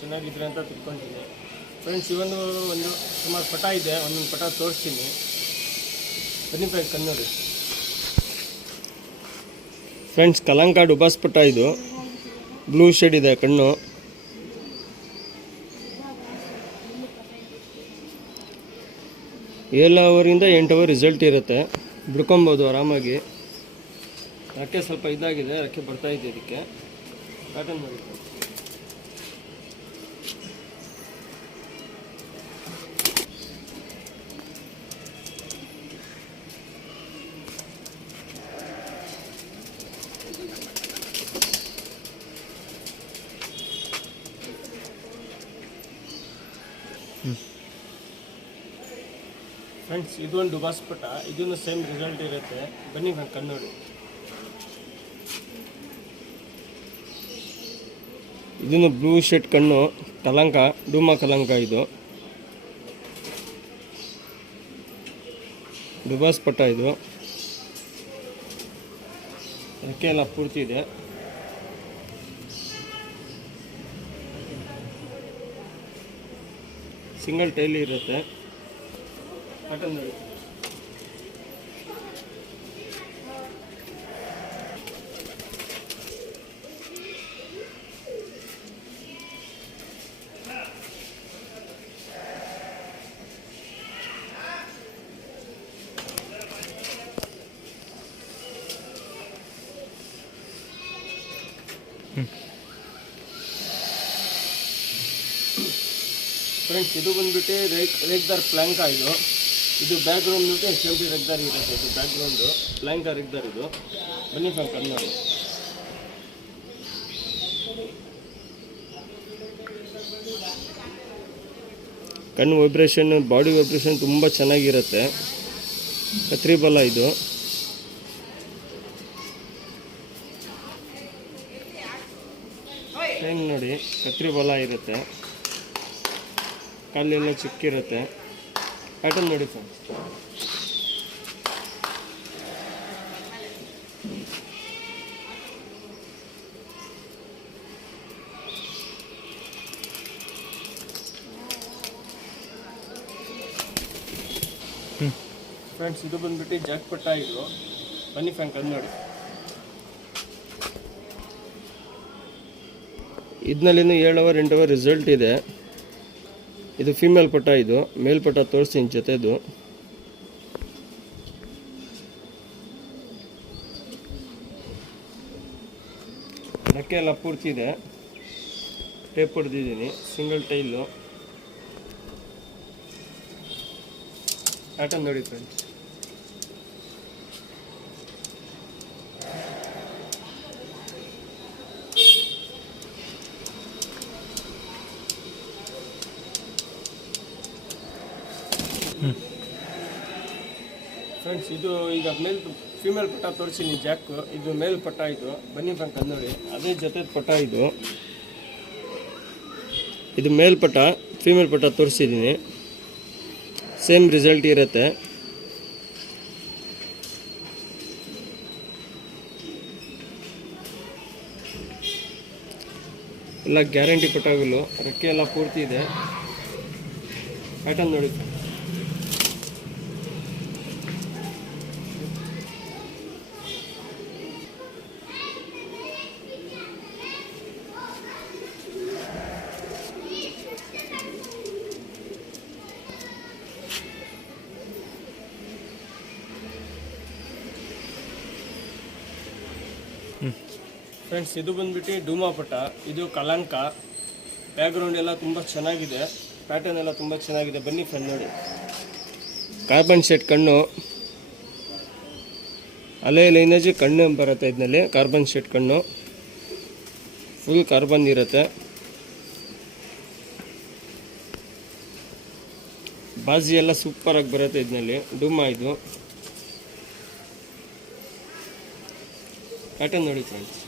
ಚೆನ್ನಾಗಿದ್ರೆ ಅಂತ ತಿಳ್ಕೊತೀನಿ ಫ್ರೆಂಡ್ಸ್. ಇವೊಂದು ಸುಮಾರು ಪಟ ಇದೆ, ಒಂದೊಂದು ಪಟ ತೋರಿಸ್ತೀನಿ ಬನ್ನಿ ಫ್ರೆಂಡ್ಸ್. ಕಣ್ಣು ನೋಡಿ ಫ್ರೆಂಡ್ಸ್, ಕಲಂಕ ಡುಬಾಸ್ ಪಟ ಇದು. ಬ್ಲೂ ಶೇಡ್ ಇದೆ ಕಣ್ಣು. ಏಳು ಅವರಿಂದ 8 ಅವರ್ ರಿಸಲ್ಟ್ ಇರುತ್ತೆ. ಬಿಡ್ಕೊಬೋದು ಆರಾಮಾಗಿ. ರೆಕ್ಕೆ ಸ್ವಲ್ಪ ಇದಾಗಿದೆ, ರೆಕ್ಕೆ ಬರ್ತಾಯಿದೆ ಇದಕ್ಕೆ. ಪ್ಯಾಟರ್ನ್ ನೋಡಿ ಫ್ರೆಂಡ್ಸ್. ಇದು ಒಂದು ಡುಬಾಸ್ ಪಟ, ಇದನ್ನು ಸೇಮ್ ರಿಸಲ್ಟ್ ಇರುತ್ತೆ. ಬನ್ನಿ ಫ್ರೆಂಡ್ ಕಣ್ಣು ನೋಡಿ. ಇದನ್ನು ಬ್ಲೂ ಶೇಡ್ ಕಣ್ಣು, ಕಲಂಕ, ಡೂಮಾ ಕಲಂಕ. ಇದು ಡುಬಾಸ್ ಪಟ. ಇದು ರೆಕ್ಕೆ ಎಲ್ಲ ಪೂರ್ತಿ ಇದೆ. ಸಿಂಗಲ್ ಟೈಲಿ ಇರುತ್ತೆ. ಪ್ಯಾಟರ್ನ್ ನೋಡಿ ಫ್ರೆಂಡ್ಸ್. ಇದು ಬಂದ್ಬಿಟ್ಟು ರೇಕ್ದಾರ್ ಪ್ಲ್ಯಾಂಕ. ಇದು ಬ್ಯಾಕ್ಗ್ರೌಂಡ್ ಬಿಟ್ಟು SMT ರೇಕ್ದಾರ್ ಇರುತ್ತೆ. ಇದು ಬ್ಯಾಕ್ಗ್ರೌಂಡು ಪ್ಲ್ಯಾಂಕ ರೇಕ್ದಾರ್. ಇದು ಬನ್ನಿ ಫ್ರೆಂಡ್ ಕಣ್ಣು ನೋಡಿ. ಕಣ್ಣು ವೈಬ್ರೇಷನ್, ಬಾಡಿ ವೈಬ್ರೇಷನ್ ತುಂಬ ಚೆನ್ನಾಗಿರುತ್ತೆ. ಕತ್ರಿ ಬಲ ಇದು. ಟೈಮ್ ನೋಡಿ, ಕತ್ರಿ ಬಲ ಇರುತ್ತೆ. ಕಾಲೆಲ್ಲ ಚಿಕ್ಕಿರುತ್ತೆ. ಪ್ಯಾಟರ್ನ್ ನೋಡಿ ಫ್ರೆಂಡ್ಸ್. ಫ್ರೆಂಡ್ಸ್, ಇದು ಬಂದ್ಬಿಟ್ಟು ಜಾಕ್ ಪಟ್ಟ. ಇದು ಬನ್ನಿ ಫ್ರೆಂಡ್ ಕಣ್ಣು ನೋಡಿ. ಇದನ್ನಲ್ಲಿನೂ 7 ಅವರ್ 8 ಅವರ್ ರಿಸಲ್ಟ್ ಇದೆ. ಇದು ಫೀಮೇಲ್ ಪಟ. ಇದು ಮೇಲ್ ಪಟ ತೋರಿಸ್ತೀನಿ ಜೊತೆದು. ರೆಕ್ಕೆ ಎಲ್ಲ ಪೂರ್ತಿ ಇದೆ. ಟೇಪ್ ಹೊಡೆದಿದ್ದೀನಿ. Single tile. ಪ್ಯಾಟರ್ನ್ ನೋಡಿ ಫ್ರೆಂಡ್ಸ್. ಫ್ರೆಂಡ್ಸ್, ಇದು ಈಗ ಫೀಮೇಲ್ ಪಟ್ಟ ತೋರಿಸಿನಿ ಜಾಕ್. ಇದು ಮೇಲ್ ಪಟ್ಟ. ಇದು ಬನ್ನಿ ಫ್ರೆಂಡ್ ಕಣ್ಣು ನೋಡಿ. ಅದೇ ಜೊತೆ ಪಟ್ಟ. ಇದು ಮೇಲ್ ಪಟ್ಟ, ಫೀಮೇಲ್ ಪಟ್ಟ ತೋರಿಸಿದ್ದೀನಿ. ಸೇಮ್ ರಿಸಲ್ಟ್ ಇರುತ್ತೆ. ಎಲ್ಲ ಗ್ಯಾರಂಟಿ ಪಟ್ಟಗಳು. ರೆಕ್ಕೆ ಎಲ್ಲ ಪೂರ್ತಿ ಇದೆ. ಪ್ಯಾಟರ್ನ್ ನೋಡಿ. ಫ್ರೆಂಡ್ಸ್, ಇದು ಬಂದ್ಬಿಟ್ಟು ಡೂಮಾ ಪಟ. ಇದು ಕಲಂಕ. ಬ್ಯಾಕ್ಗ್ರೌಂಡ್ ಎಲ್ಲ ತುಂಬ ಚೆನ್ನಾಗಿದೆ. ಪ್ಯಾಟರ್ನ್ ಎಲ್ಲ ತುಂಬ ಚೆನ್ನಾಗಿದೆ. ಬನ್ನಿ ಫ್ರೆಂಡ್ ನೋಡಿ. ಕಾರ್ಬನ್ ಶೇಡ್ ಕಣ್ಣು, ಅಲೆ ಲೈನೇಜ್ ಕಣ್ಣು ಬರುತ್ತೆ. ಇದರಲ್ಲಿ ಕಾರ್ಬನ್ ಶೇಡ್ ಕಣ್ಣು, ಫುಲ್ ಕಾರ್ಬನ್ ಇರುತ್ತೆ. ಬಾಜಿ ಎಲ್ಲ ಸೂಪರಾಗಿ ಬರುತ್ತೆ ಇದರಲ್ಲಿ. ಡೂಮಾ. ಇದು ಪ್ಯಾಟರ್ನ್ ನೋಡಿ ಫ್ರೆಂಡ್ಸ್.